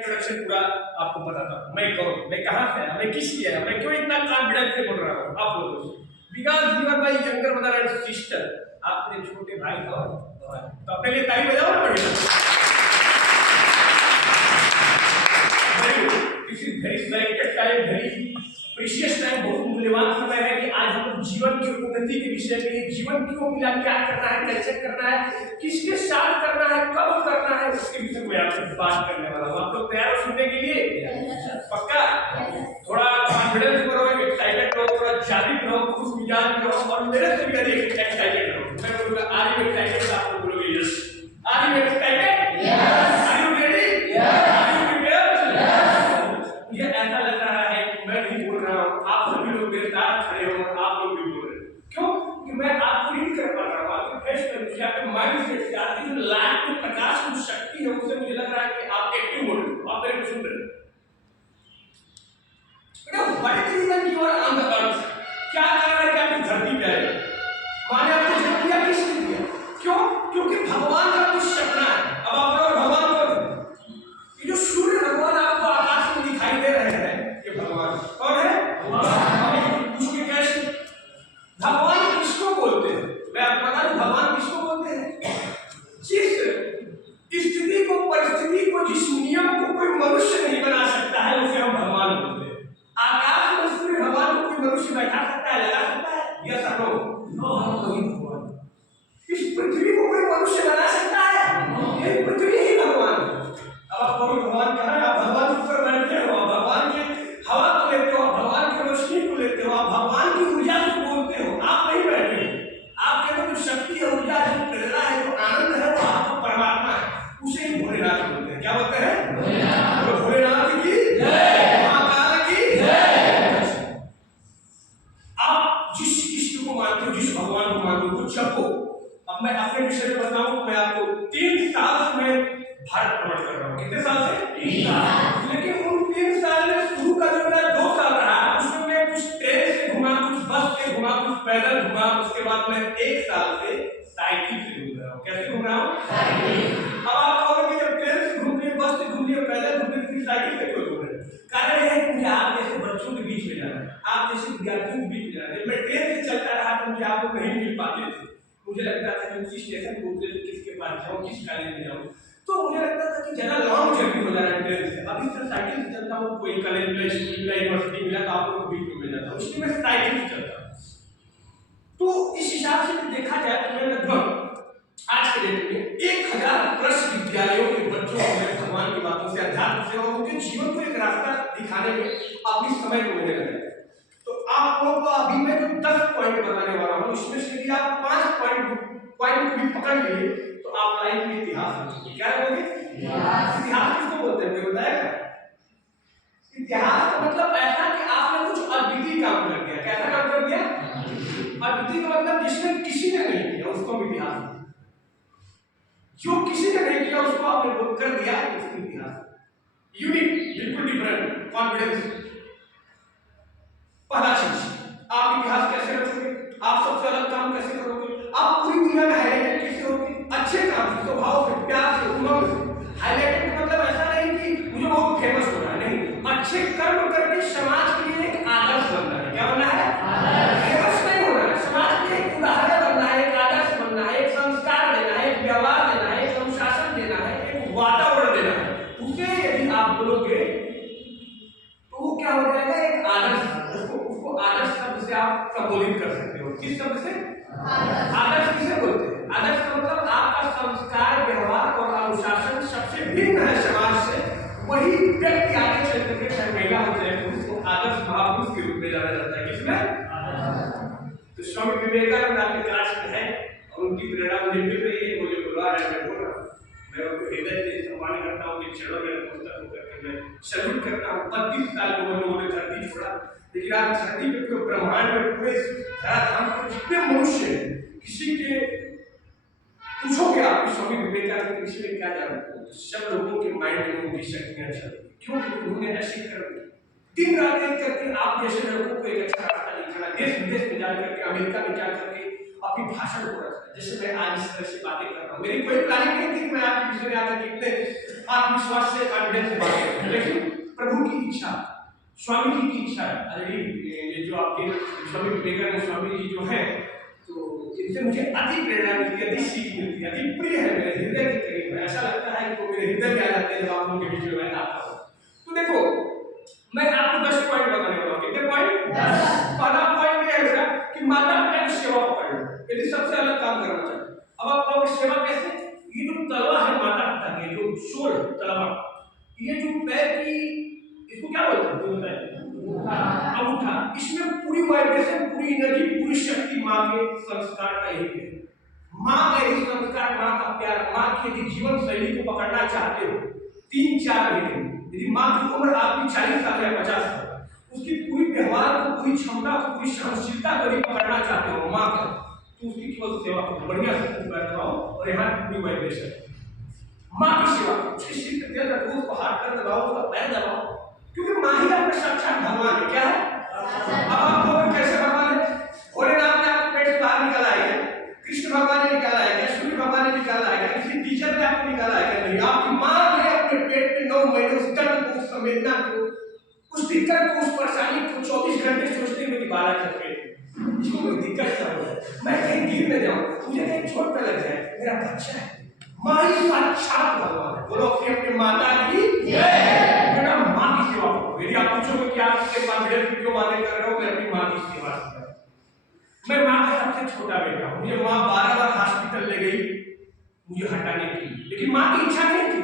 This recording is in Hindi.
इंट्रोडक्शन पूरा आपको बताता हूँ। मैं कौन, मैं कहाँ से आया, मैं किस लिए आया, मैं क्यों इतना कॉन्फिडेंस से बोल रहा हूँ आप लोगों से। Because you are my younger brother and sister, आप मेरे छोटे भाई और तो अपने लिए ताली बजाओ ना बढ़िया। This is very selected time, very precious time, बहुत मूल्यवान समय है कि आज हम लोग जीवन की उन्नति के विषय में, जीवन क्यों मिला, क्या करना है, कैसे करना है, किसके साथ करना है, कब करना है, उसके विषय में आपसे बात करने वाला हूँ। आप लोग तैयार हो सुनने के लिए? पक्का? थोड़ा कॉन्फिडेंस करो, एक्साइटेड रहो, थोड़ा जागृत रहो, खुश मिजाज रहो और मेरे से भी अधिक एक्साइटेड रहो। मैं बोलूँगा आर यू एक्साइटेड, आप लोग बोलोगे yes. Are you excited? Yes. Are you ready? Yes. Are you prepared? मुझे ऐसा लग रहा है कि मैं नहीं बोल रहा हूँ, आप सभी लोग मेरे साथ खड़े हो और आप लोग भी बोल रहे हो। क्यों? कि मैं आपको रीड कर पा रहा हूँ, आपके फेस पर, आपके माइंड से, आपकी जो लाइट में प्रकाश की शक्ति है, उससे मुझे लग रहा है कि आप एक्टिव हो रहे हो, आप मेरे को सुन रहे हो। What is the reason you are on the earth? क्या कारण है कि आप इस धरती पे आए? माने आपको जन्म दिया किस लिए दिया? क्यों? क्योंकि भगवान का कुछ सपना है। अब आप लोग भगवान कौन है? ये जो सूर्य भगवान आपको आकाश में दिखाई दे रहे हैं, ये भगवान कौन है? भगवान। पूछोगे कैसे? भगवान किसको बोलते हैं? मैं आपको बता दूं भगवान किसको बोलते हैं? जिस स्थिति को, परिस्थिति को, जिस नियम को कोई मनुष्य नहीं बना सकता है, उसे हम भगवान बोलते हैं। आकाश में सूर्य भगवान को कोई मनुष्य बैठा सकता है, लगा सकता है? यस और नो? नो। इस पृथ्वी को कोई मनुष्य बना सकता है? ये पृथ्वी ही भगवान है। अब आप कोई भगवान कहाँ है? आप भगवान के ऊपर बैठे हो, आप भगवान के हवा को लेते हो, भगवान की रोशनी को लेते हो, आप भगवान की ऊर्जा को बोलते हो। आप नहीं बैठे हो, आपके अंदर जो शक्ति है, ऊर्जा है, जो प्रेरणा है, जो आनंद है, वो आपका परमात्मा है, उसे ही भोलेनाथ बोलते हैं। क्या बोलते हैं? भोलेनाथ की जय, महाकाल की जय। आप जिस इष्ट को मानते हो, जिस भगवान को मानते हो, वो जपो। अब मैं अपने विषय में बताऊं, मैं आपको 3 साल से मैं भारत भ्रमण कर रहा हूं। कितने साल से? 3 साल। लेकिन उन 3 साल में शुरू का जो मेरा 2 साल रहा, उसमें मैं कुछ ट्रेन से घुमा, कुछ बस से घुमा, कुछ पैदल घुमा, उसके बाद मैं 1 साल से साइकिल से घूम रहा हूँ। कैसे घूम रहा हूँ? साइकिल। अब आप कहोगे कि जब ट्रेन से घूम लिए, बस से घूम लिए, पैदल घूम लिए, फिर साइकिल से क्यों घूम रहे? कारण यह है कि मुझे आप जैसे बच्चों के बीच में जाना है, आप जैसे विद्यार्थियों के बीच में जाना है। जब मैं ट्रेन से चलता रहा तो मुझे आप लोग नहीं मिल पाते थे। मुझे लगता था कि उसी स्टेशन पे उतरे तो किसके पास जाऊँ, किस कॉलेज में जाऊँ, तो मुझे लगता था कि ज़्यादा लॉन्ग जर्नी हो जा रहा है ट्रेन से। अभी तो साइकिल से चलता हूँ, कोई कॉलेज मिला, स्कूल मिला, यूनिवर्सिटी मिला, तो आप लोगों को बीच में मिल जाता हूँ, इसलिए मैं साइकिल से चलता हूँ। तो इस हिसाब से देखा जाए तो मैं लगभग आज के डेट में 1000+ विद्यालयों के बच्चों को मैं भगवान की बातों से, अध्यात्म से और उनके जीवन को एक रास्ता दिखाने में अपनी समय को देने लगा। तो आप लोगों को अभी मैं जो 10 पॉइंट बताने वाला हूँ, इसमें से यदि आप 5 पॉइंट भी पकड़ लिए तो आप लाइफ में इतिहास लिखोगे। क्या लिखोगे? इतिहास किसको बोलते हैं, मुझे बताएगा? इतिहास का मतलब ऐसा कि आपने कुछ अद्वितीय काम कर दिया। कैसा काम कर दिया? अद्वितीय का मतलब जिसने किसी ने नहीं किया उसको हम इतिहास, जो किसी ने नहीं किया उसको आपने बोल कर दिया, उसको इतिहास। यूनिक, बिल्कुल डिफरेंट, कॉन्फिडेंस। पहला चीज, आप इतिहास कैसे रचोगे? आप सबसे अलग काम कैसे करोगे? आप पूरी दुनिया में हाईलाइटेड कैसे होगे? अच्छे काम से, स्वभाव से, प्यार से, उमंग से। हाईलाइटेड का मतलब ऐसा नहीं कि मुझे बहुत फेमस होना है, नहीं, अच्छे कर्म करके समाज के लिए एक आदर्श बनना है। क्या बनना है? फेमस नहीं होना है, समाज के लिए एक उदाहरण बनना है, एक आदर्श बनना है, एक संस्कार देना है, एक व्यवहार देना है, एक अनुशासन देना है, एक वातावरण देना है। उसे यदि आप बोलोगे तो वो क्या हो जाएगा? एक आदर्श। उसको आदर्श शब्द से आप संबोधित कर सकते हो। किस शब्द से? आदर्श किसे बोलते हैं? आदर्श का मतलब आपका संस्कार, व्यवहार और अनुशासन सबसे भिन्न है समाज से, वही व्यक्ति आगे चल करके चाहे महिला हो चाहे पुरुष, को आदर्श महापुरुष के रूप में जाना जाता है। किसमें? तो स्वामी विवेकानंद आपके क्लास में है और उनकी प्रेरणा मुझे मिल रही है, मुझे बुला रहा है, मैं बोल रहा हूँ। मैं उनको हृदय से सम्मान करता हूँ कि चलो मेरा पुस्तक होकर के मैं सैल्यूट करता हूँ। 32 साल की उम्र में उन्होंने धरती छोड़ा, लेकिन आज धरती पे पूरे ब्रह्मांड में, पूरे धराधाम पर जितने मनुष्य हैं, किसी के पूछोगे आप स्वामी विवेकानंद के विषय में क्या जानते हो, सब लोगों के माइंड में उनकी शक्तियां चलती। क्यों? क्योंकि उन्होंने ऐसे कर दिन रात एक करके आप जैसे लड़कों को एक अच्छा रास्ता दिखाना, देश विदेश में जा करके, अमेरिका में जा करके अपनी भाषण को रखना। जैसे मैं आज इस तरह से बातें कर रहा हूँ, मेरी कोई प्लानिंग नहीं थी कि मैं आपके विषय में आकर इतने आत्मविश्वास से, कॉन्फिडेंस से बात करते हैं, लेकिन प्रभु की इच्छा, स्वामी जी की इच्छा है। अरे ये जो आपके स्वामी विवेकानंद स्वामी जी जो है, तो इनसे मुझे अति प्रेरणा मिलती है, अति सीख मिलती है, अति प्रिय है, मेरे हृदय के करीब है। ऐसा लगता है कि वो मेरे हृदय में आ जाते हैं जब आप लोगों के बीच में मैं आता हूँ। तो देखो, मैं आपको 10 पॉइंट बताने वाला हूँ। कितने पॉइंट? 10। पहला पॉइंट ये है बेटा कि माता पिता की सेवा पकड़ लो, यदि सबसे अलग काम करना चाहते। अब आप कहोगे सेवा कैसे? ये जो तलवा है माता पिता की, जो शोल तलवा, ये जो पैर की, इसको क्या बोलते हैं? अंगूठा। इसमें पूरी वाइब्रेशन, पूरी एनर्जी, पूरी शक्ति माँ के संस्कार का यही है। माँ का यही संस्कार, माँ का प्यार, माँ की यदि जीवन शैली को पकड़ना चाहते हो 3-4 महीने, यदि माँ की उम्र आपकी 40 साल या 50 साल, उसकी पूरी व्यवहार को, पूरी क्षमता को, पूरी सहनशीलता को यदि पकड़ना चाहते हो माँ का, तो उसकी केवल सेवा करो, बढ़िया से करवाओ और यहाँ पूरी वाइब्रेशन माँ की सेवा करो। उसके सिर पे तेल रखो, उसको हाथ कर दबाओ, उसका पैर दबाओ, क्योंकि माँ ही आपका साक्षात भगवान है। क्या है? अब आप लोग कैसे भगवान है? भोलेनाथ ने आपको पेट से बाहर निकाला है क्या? कृष्ण भगवान ने निकाला है क्या? सूर्य भगवान ने निकाला है क्या? किसी टीचर ने आपको निकाला है क्या? नहीं, आपकी माँ ने अपने पेट में 9 महीने उस दर्द को, उस संवेदना को, उस दिक्कत को, उस परेशानी को 24 घंटे सोचते हुए निकाला है पेट। इसको कोई दिक्कत ना हो, मैं कहीं गिर न जाऊं, मुझे कहीं चोट न लग जाए, मेरा बच्चा है। माँ ही साक्षात भगवान है। बोलो अपनी माता की जय। बेटा माँ की सेवा करो। यदि आप पूछोगे कि आप इसके कॉन्फिडेंस क्यों बातें कर रहे हो, मैं अपनी माँ की सेवा कर रहा हूं। मैं माँ का सबसे छोटा बेटा हूं। मुझे माँ 12 बार हॉस्पिटल ले गई मुझे हटाने की, लेकिन माँ की इच्छा नहीं थी।